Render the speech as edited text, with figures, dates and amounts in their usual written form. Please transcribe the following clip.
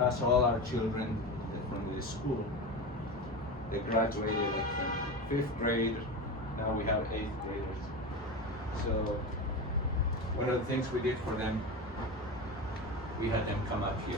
That's all our children from the school. They graduated like from 5th grade. Now we have 8th graders. So one of the things we did for them, we had them come up here.